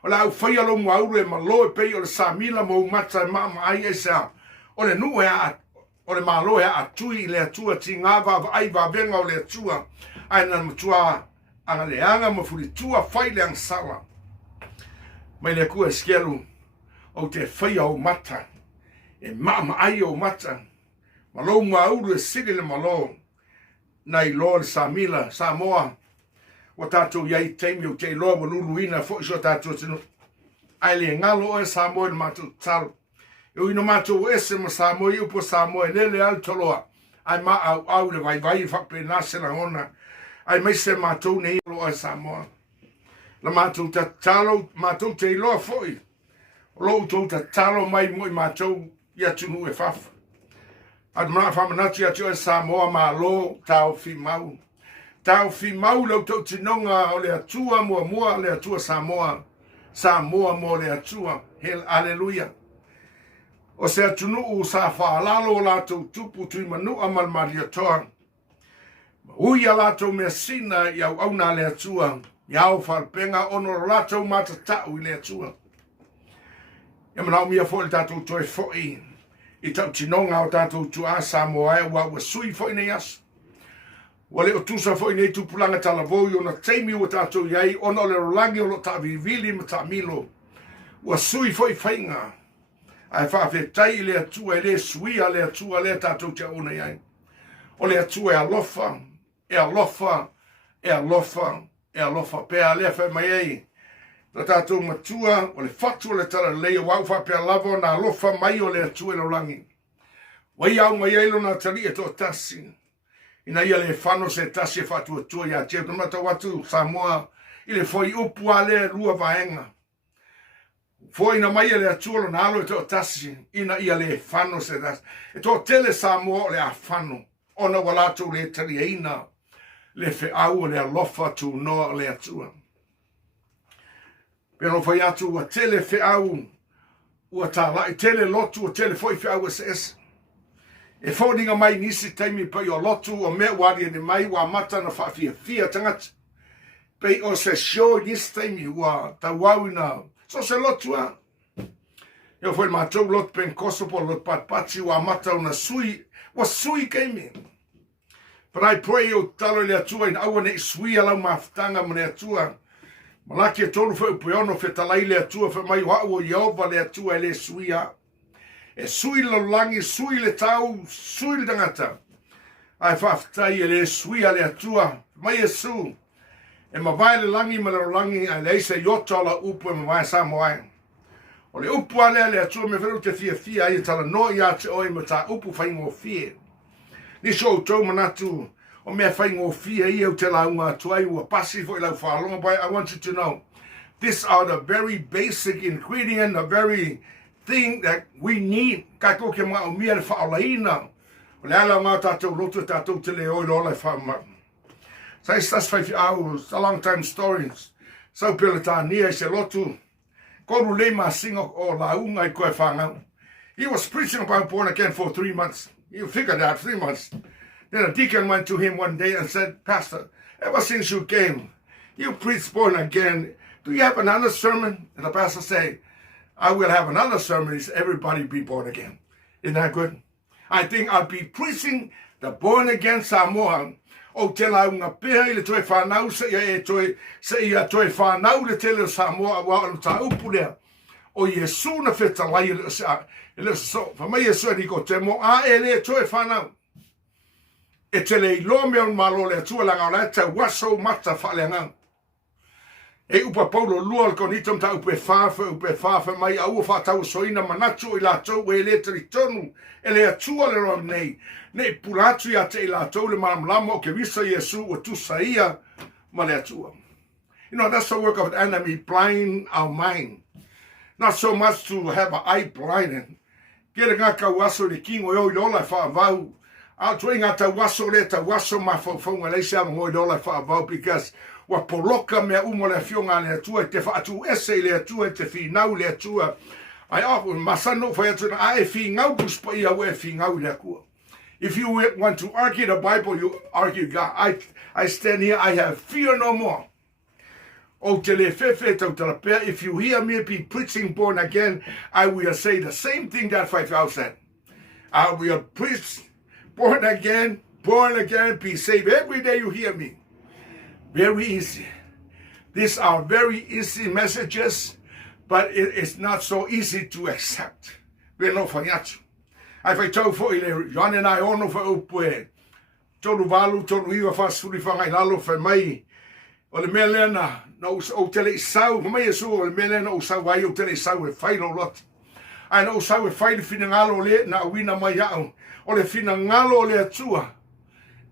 O la au whaia lo muauru e malo e pei o le samila mo mata e maa ai e sa. O le nuu e a o le malo e a tui le atua ti ngava ai va venga o le atua. Ai na matua anga le anga ma furi tua whai le angsala. mai le kua skelu o te whaia o mata, e mama ai o mata, malo mauru e siri le malo, nei loa le Samila, Samoa, wa tātou iai teimi o te loa wa luluina fo iso tātou tino. Ai le ngalo e Samoa le mātou talo. E ino mātou ese ma Samoa i upo Samoa e lele al toloa. Ai ma au le vai whakpe nase na ona. Ai mai se mātou nei loa e Samoa. La mātou ta talo, mātou te loa foi. Lo tau ta talo mai moi mātou ia tunu e fafa. Ad mana whamanati atu e Samoa ma lo tau fi mau. Tau fi mau lau tau tinonga o le atua mua le atua Samoa. Samoa mo le atua. Hel aleluia. O se atunu u sa whaalalo o lātou tupu tui manu amal maria toa. Ui a lātou mea sina iau auna le atua. Iau whalpenga ono lātou matatau i le atua. Ia manau mia fo le tātou toi foi. I tau tinonga o tātou tua Samoa e wa sui foi nei asu. Wale o tusa foi nei tupulanga talavoi o na teimi o tātou iai ono le rolangi o lo ta vivili ma ta milo. Wa sui foi whainga. Ai whawhetai le atua e le suia le atua le tātou tia ona iai. O le atua e alofa, e alofa, e alofa, e alofa. Pea lea whai mai ei. Na tātou matua o le fatu o le tala leo wau whapea lavo na alofa mai o le atua e rolangi. Wai au mai eilo na tali e tō tasi. Ina ia le whano se tasi e whatu atua ia tia. Tuna mata watu Samoa i le foi upu a le rua vaenga. Foi na mai le atua na alo e tō tasi. Ina ia le whano se tasi. E tō tele Samoa o le a whano. Ona walato le tali e ina. Le fe au le alofa tu noa le atua. Pero foi atu ua tele fe au. Ua tā lai tele lotu o tele foi fe au es. E fōninga mai nisi taimi pai o lotu o mea wari ni mai wa mata na whawhia tangata. Pei o se show nisi taimi wa tawau na. So se lotu a. Eo foi mātou lotu pen kosopo lotu patpati wa mata una sui. Wa sui keimi. But I pray o talo le atua in awa ne sui alau mawhtanga mene atua. Malaki e tolu fe upeono fe talai le atua fe mai wau o Yehova le atua e le suia. E sui lo langi, sui le tau, sui le tangata. Ai whaftai e le suia le atua, mai e su. E mawai le langi ma le langi, ai le se yota la upu e mawai Samoa. O le upu ale le atua me veru te fia ai e tala no ia te oi ma ta upu whaingo fia. Ni so tau manatu. O mea whaingo fia i au te launga atuai ua pasi fo i lau whaalonga pai. I want you to know, these are the very basic ingredient, the very thing that we need. Kai koke mga o mea le whaalaina. O le ala ngā tātou roto tātou te le oi lola i whaama. Sa i stas whaifi au, it's a long time stories. Sau pele tā nia i se lotu. Koru le ma singa o launga i koe whangau. He was preaching about born again for 3 months. You figured out 3 months. Then a deacon went to him one day and said, Pastor, ever since you came, you preached born again. Do you have another sermon? And the pastor said, I will have another sermon. Is everybody be born again. Isn't that good? I think I'll be preaching the born again Samoa. O te launga pēha i le toi whanau se ia toi whanau le tele Samoa wa anu ta upulea. O Yesu na whetalai ele so. Whamai Yesu ni ko te mo a ele toi whanau. E te le ilo mea malo le atua langa o le te waso mata whalenga. E upa paulo lua le konitom ta upe whawha mai a ua whatau soina manatu i la tau e le tari tonu e le atua le rong nei. Ne puratu ia te i la tau le maramlama o ke visa Yesu o tusa ia ma le atua. You know, that's the work of the enemy, blind our mind. Not so much to have an eye blinded. Kere ngā kauaso le kingo i oi lola whaavau. Au tui ngā tauaso le tauaso ma whauwhaunga le sea ngoi lola whaavau because wa poloka mea umo le fionga le atua te whaatu ese le atua te whinau le atua. Ai apu masano whai atu na ae whingau kuspa ia ue whingau le akua. If you want to argue the Bible, you argue God. I stand here, I have fear no more. O te le fefe tau talapea, if you hear me be preaching born again, I will say the same thing that 5,000 said. I will preach born again, be saved. Every day you hear me. Very easy. These are very easy messages, But it's not so easy to accept. We no whaiatu. Ai whai tau fo i le Ioane nai ono wha upu e. Tolu walu, tolu iwa whasuri whangai lalo whai mai. O le mea lea na o tele i sau. Mai e su o le mea lea na o sau ai o tele i sau e whaino lot. Ai na o sau e whaile fina ngalo le na wina mai au. O le fina ngalo le atua.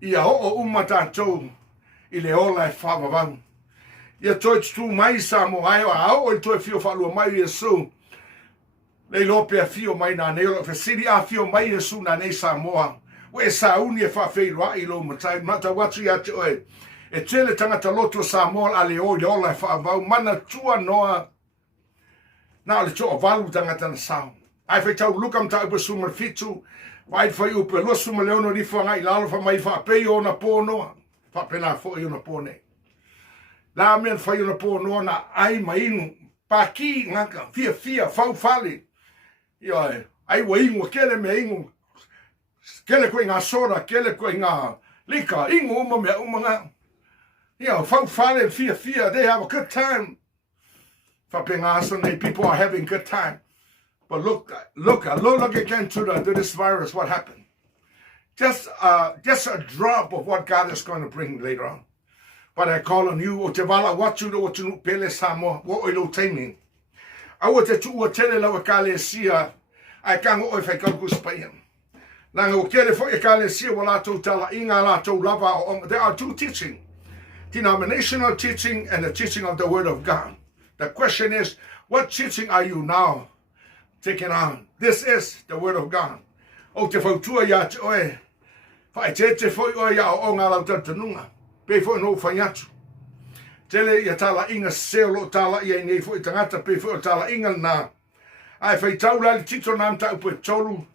Ia o uma tātou i le ola e whawawau. Ia toi tu mai sa mo ai o au o toi fio whalua mai Yesu. Le lope a fio mai na neo fe siri a fio mai Yesu na nei sa moa. We sa uni e whawhei roa i lo matai mata watu ia te oe. E tele tangata loto sa moa a le o le ola e whawau mana tua noa. Na le toa valu tangata na sao. Ai whai tau lukam ta upa suma fitu. Vai whai upa lua suma leono ni whanga i lalo wha mai whapei o na pō noa. Whapena fo i o na pō nei. La men whai o na pō noa na ai mainu. Paki ngaka fia fau fale. Ia ai wa ingo kele me ingo. Kele koe ngā sora, kele koe ngā lika. Ingo uma mea uma ngā. Ia fau fale fia. They have a good time. Whapenga Sunday, people are having good time. But look again to this virus, what happened. Just a drop of what God is going to bring later on. But I call on you, o te wala watu o te pele Samoa, wo o ilo teiming. Awa te tu o tele lau e kalesia, ai kango o e whaikauku spaiam. Nanga o kere fo e kalesia wa lato tala inga lato lava o. There are two teaching. Denominational teaching and the teaching of the Word of God. The question is, what teaching are you now taking on? This is the Word of God. O te whautua ia te oe. Whae te fo i oe ia o ngā lau tantanunga. Pe fo no whaiatu. Tele ia tala inga selo tala ia nei fo i tangata pe fo tala inga na. Ai whai tau lali tito nam ta upe tolu.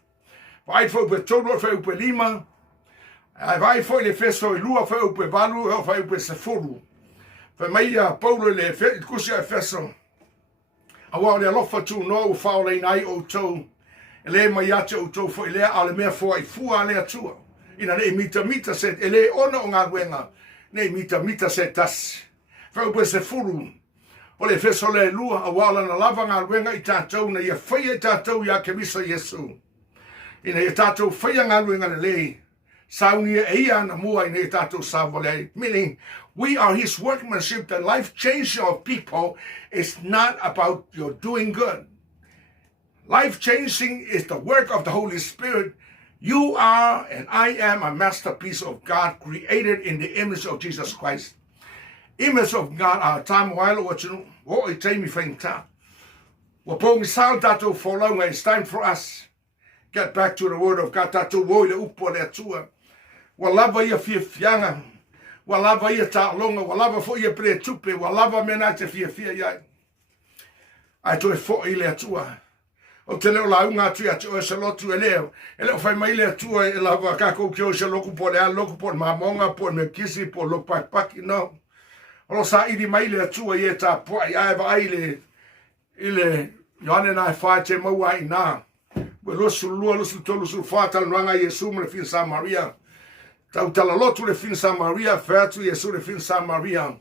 Vai fo upe tolu fo upe lima. Ai vai fo le feso i lua fo upe valu o fo upe sefuru. Whai mai a paulo le kusi a feso. Awa le alofa tu no u whao le nai o tau. Ele mai ate o tau fo i lea ale mea fo ai fua le atua. Ina ne mita set ele ona o ngā wenga. Ne mita se tas. Whau pe se furu. O le feso le lua a wala na lava ngā ruenga i tātou na ia whaia i tātou ia ke misa Yesu. Ina ia tātou whaia ngā ruenga le lei. Saunia e ia na mua ina ia tātou sāwale. Meaning, we are his workmanship. The life change of people is not about your doing good. Life changing is the work of the Holy Spirit. You are and I am a masterpiece of God created in the image of Jesus Christ. Image of God, our time while watching, what I tell me from time. Well, Pong Sal Tato for long, it's time for us. Get back to the Word of God. Tato Woy the Upo der Tour. Well, lava your fianga. Well, lava your ta longa. Well, lava for your play tupe. Well, lava menate fear yai. I do it for ile tour. O te leo la unga tu atu e se lotu e leo. E leo whai mai lea tua e la wakako ki o se loku po lea loku po mamonga po me kisi po lo paki no. Olo sa iri mai lea tua i e ta po ai aewa ai ile Ioane nai whae te maua i nā. We losu lua losu tolu su whātala nuanga Yesu me le fin San Maria. Tau tala lotu le fin San Maria, whātu Yesu le fin San Maria.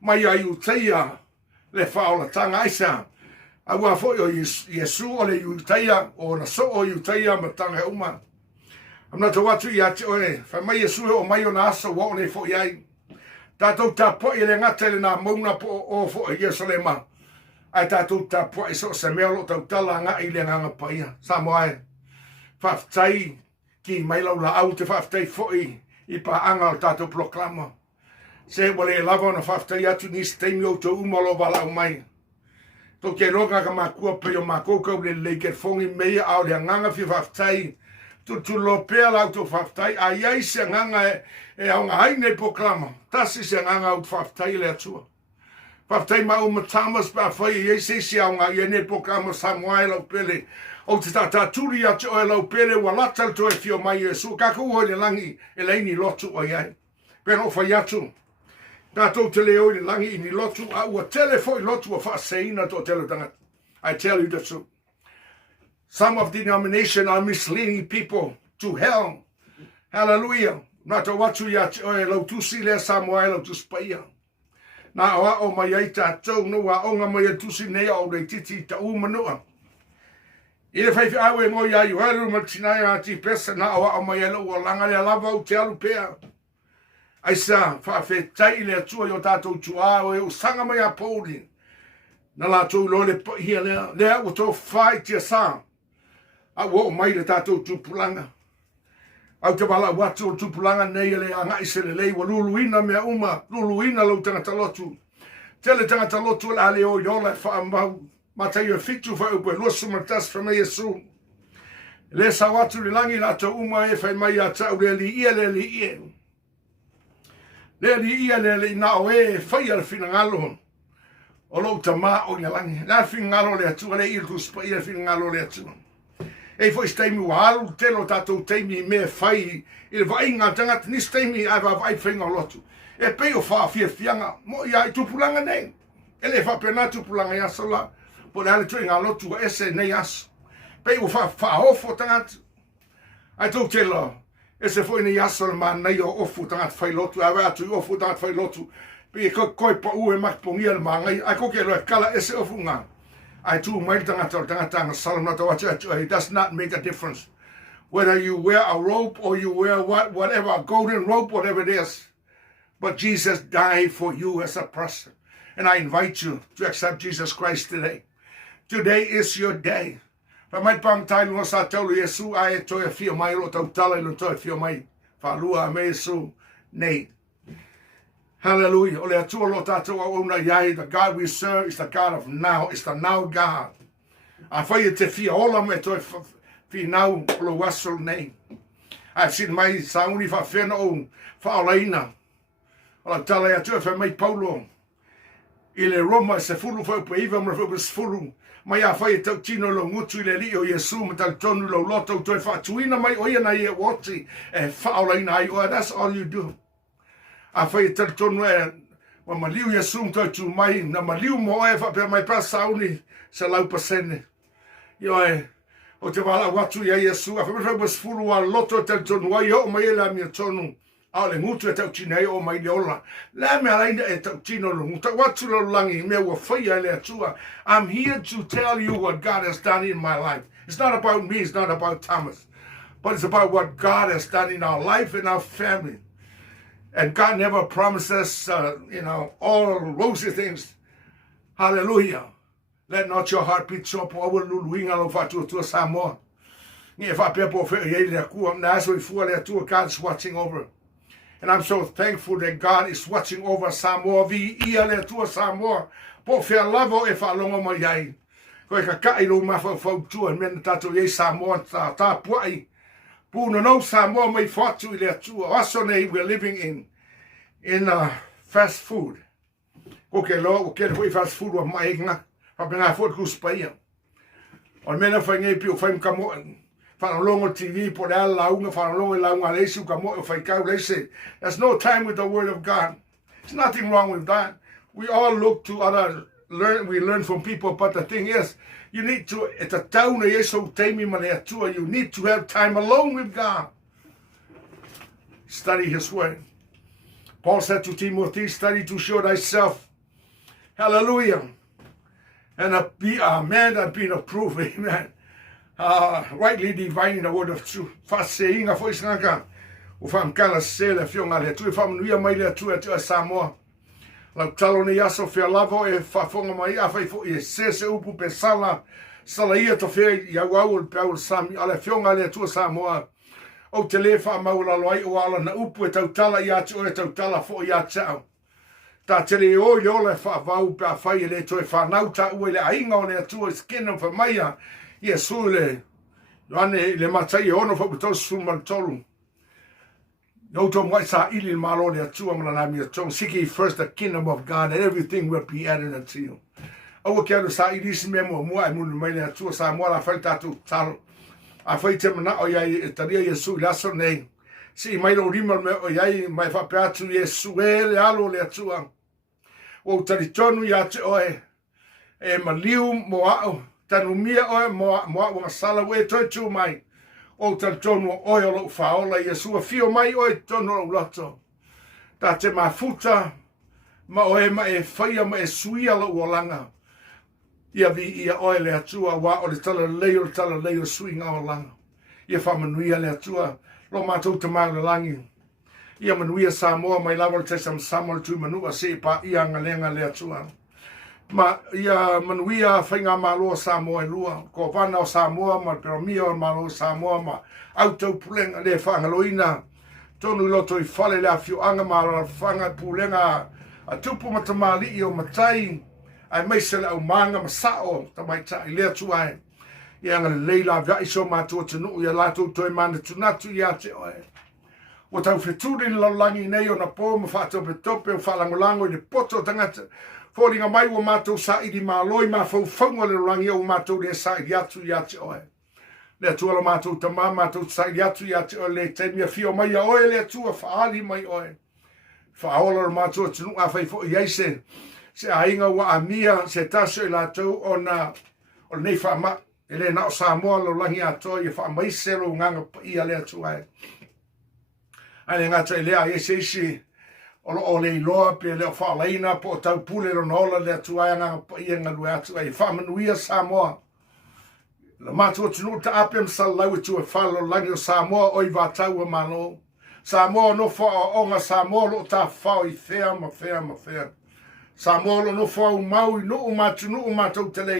Mai ai uteia le whaola tanga aisa. Awa fo yo Yesu o le yutaia o na so o yutaia matanga uma. I'm not watu ia te oe. Whai mai Yesu o mai o na aso wa o ne fo iai. Tātou ta po i le ngata le nā mauna po o fo i Yerusalema. Ai tātou ta po i so se mea lo tau tala ngā i le nganga paia. Sa moai. Whaftai ki mai lau la au te whaftai fo i pa anga o tātou proklama. Se wale lava na whaftai atu nisi teimi o tau umalo wala o mai. Tō ke roka ka makua pe o makokau le leike fongi mea au le nganga fi whaftai. Tu lo pea lau tō whaftai. A iai se nganga e au ngā haine proklama. Tasi se nganga au whaftai le atua. Whaftai ma o matamas pa whai iei se si au ngā iene proklama sa moai lau pele. O te tāturi atu o e lau pele wa latal to e fio mai Yesu. Kako oi le langi e leini lotu o iai. Pero whai atu. Tātou te leo i langi i ni lotu, a ua tele fo i lotu a whaaseina tō tele tanga. I tell you the truth. Some of denomination are misleading people to hell. Hallelujah. Nata watu ya lau tu si lea Samoa lau tu spaia. Na o mai ai tātou no wa onga mai atusi nei o rei titi ta umanua. I le whaiwhi awe mo ia i waru ma tinai a ti pesa na o mai alo o langa le lava o te alu pea. Ai sa whawhetai le atua i o tātou tua o e o sanga mai a pōri. Na la tō lo le hia lea o tō whai tia sā. A o mai le tātou tupulanga. Au te wala watu o tupulanga nei le anga i se le lei wa luluina mea uma, luluina lau tangata lotu. Tele tangata lotu la le o yola wha mau, matai o fitu wha upo e losu matas wha mei Yesu. Le sa watu li langi la to uma e whai mai a tau le li ia le li ia. Le li ia le li na o e whai ala fina ngalo. O lau ta maa o nia langi. La fina ngalo le atua le ilku spa ia fina ngalo le atua. E foi steimi wa alu telo tatou teimi me fai i le vai ngā tangata ni steimi ai wa vai whainga lotu. E pei o wha fia fianga mo ia i tupulanga nei. E le wha pena tupulanga i asola po le ale tui ngā lotu wa ese nei aso. Pei o wha ofo tangata. Ai tau telo e se foi nei aso le ma nei o ofu tangata whai lotu. Ai wā tui ofu tangata whai lotu. Pei e koi pa ue makpongia le ma ngai. Ai koke loe kala ese ofu ngā. I do my it does not make a difference. Whether you wear a robe or you wear whatever, a golden robe, whatever it is. But Jesus died for you as a person. And I invite you to accept Jesus Christ today. Today is your day. Pa mai pang tai lunga sa tau Yesu ai toi fio mai lo tau tala lo toi fio mai. Fa lua me Yesu nei. Hallelujah. Ole atua lo tātou au na iai. The God we serve is the God of now. It's the now God. A whai te fia ola me toi fi nau lo wasol nei. I've seen mai sauni fa whena o whaolaina. Ola tala atua wha mai Paulo. I le Roma se furu wha upa iwa mra wha se furu. Mai a whai tau tino lo ngutu I le li o Yesu ma tau tonu lo loto toi wha tuina mai oia na I e woti. E whaolaina ai oa. That's all you do. A whai tau tonu e wa maliu Yesu toi tu mai na maliu mo e wha pe mai pa sauni se lau pasene. Yo e o te wala watu ia Yesu a wha se furu a loto tau tonu ai o mai e la mia tonu. A le ngutu e tau tina e o mai le ola. La mea laina e tau tino lo ngutu. Watu lo langi mea ua whaia le atua. I'm here to tell you what God has done in my life. It's not about me, it's not about Thomas. But it's about what God has done in our life and our family. And God never promises, all rosy things. Hallelujah. Let not your heart be so poor. Luluinga lo fatu to Samoa. God's watching over. And I'm so thankful that God is watching over Samoa. Vi ia le tua Samoa. Po fea lavo e whalonga mai ai. Koe ka kai lo mawha whautua. Mena tato ye Samoa ta puai. Puna no Samoa mai whatu I le tua. Also nei we're living in fast food. Koke lo, koke hui fast food wa mai inga. Papenga fot kuspaia. O mena whaingai pio whaim kamoan. Whanalongo TV po rea launga, whanalongo launga leisi uka mo whaikau leisi. There's no time with the word of God. There's nothing wrong with that. We all look to we learn from people, but the thing is, you need to, you need to have time alone with God. Study His word. Paul said to Timothy, study to show thyself. Hallelujah. And be a man that being approved. Amen. Rightly dividing the word of truth. Fast saying a voice naka. Ufam kala se le fionga le tu fam nuia mai le tu atu Samoa. La talo ne yaso fe lavo e fa fonga mai a fai fo e se upu pe sala ia to fe ya wau pe au sami ala fionga le tu Samoa. O te le fa maula loi o ala na upu e tautala ia tu e tautala fo ia tau. Ta te le o yo le fa vau pe a fai le to e fa nauta u le ainga o le tu skin fa maia. Yesu le Yohane le matai ono fo to su maltolu. No to moi sa ili malo le atua mana mi to seek ye first the kingdom of God and everything will be added unto you. O quero sa ili se memo mo ai mun mai le atua sa mo la falta tu tal. A foi te mana o ia taria Yesu la so nei. Si mai lo rima me o ia mai fa peatu Yesu le alo le atua. O tari tonu ia te oe e maliu mo ao tanu mia oe mo wa sala we to mai. O tal tonu oe o lo faola Yesu fio mai oe tonu o loto. Ta te mafuta ma oe ma e whaia ma e suia la uolanga. Ia vi ia oe le atua wa o le tala leo suinga o langa. Ia whamanuia le atua lo mātou te mau le langi. Ia manuia Samoa mai lawal te samsama tu manua se pa ia ngalenga le atua. Ma ia manuia whainga maloa Samoa e lua. Ko vana o Samoa ma peramia o maloa Samoa ma autou pulenga le whangaloina. Tonu loto I whale le awhio anga mara whanga pulenga a tupu matamali I o matai. Ai meise le au manga masao ta mai ta I lea tuai. Ia ngale leila via iso mātua tanu ia lātou toi mana tunatu ia te oe. O tau wheturi la langi nei o na pō ma whātou pe tope o whalangolango I le poto tangata. Fōringa mai o mātou sa iri māloi ma whauwhaunga le langi o mātou le sa iri atu ia te oe. Le atua la mātou tamā mātou sa iri atu ia te oe le temia fio mai a oe le atua whaali mai oe. Whaola la mātou tanu a whaifo I eise. Se ainga wa amia se taso I lātou o na o nei whaama. Ele na o Samoa lo langi ato I whaamaise lo nganga pa ia le atua e. Aile ngata I lea ese o le iloa pe le o whaalaina po o tau pule lo nola le atua e nganga pa ia ngalu atua e whaamanuia Samoa. La mātua tunu ta apem sa lau tu e whalo langi o Samoa o I vātau a mano. Samoa no wha o onga Samoa lo ta whao I whea ma whea ma whea. Samoa lo no wha o mau I no o mātunu o mātou te le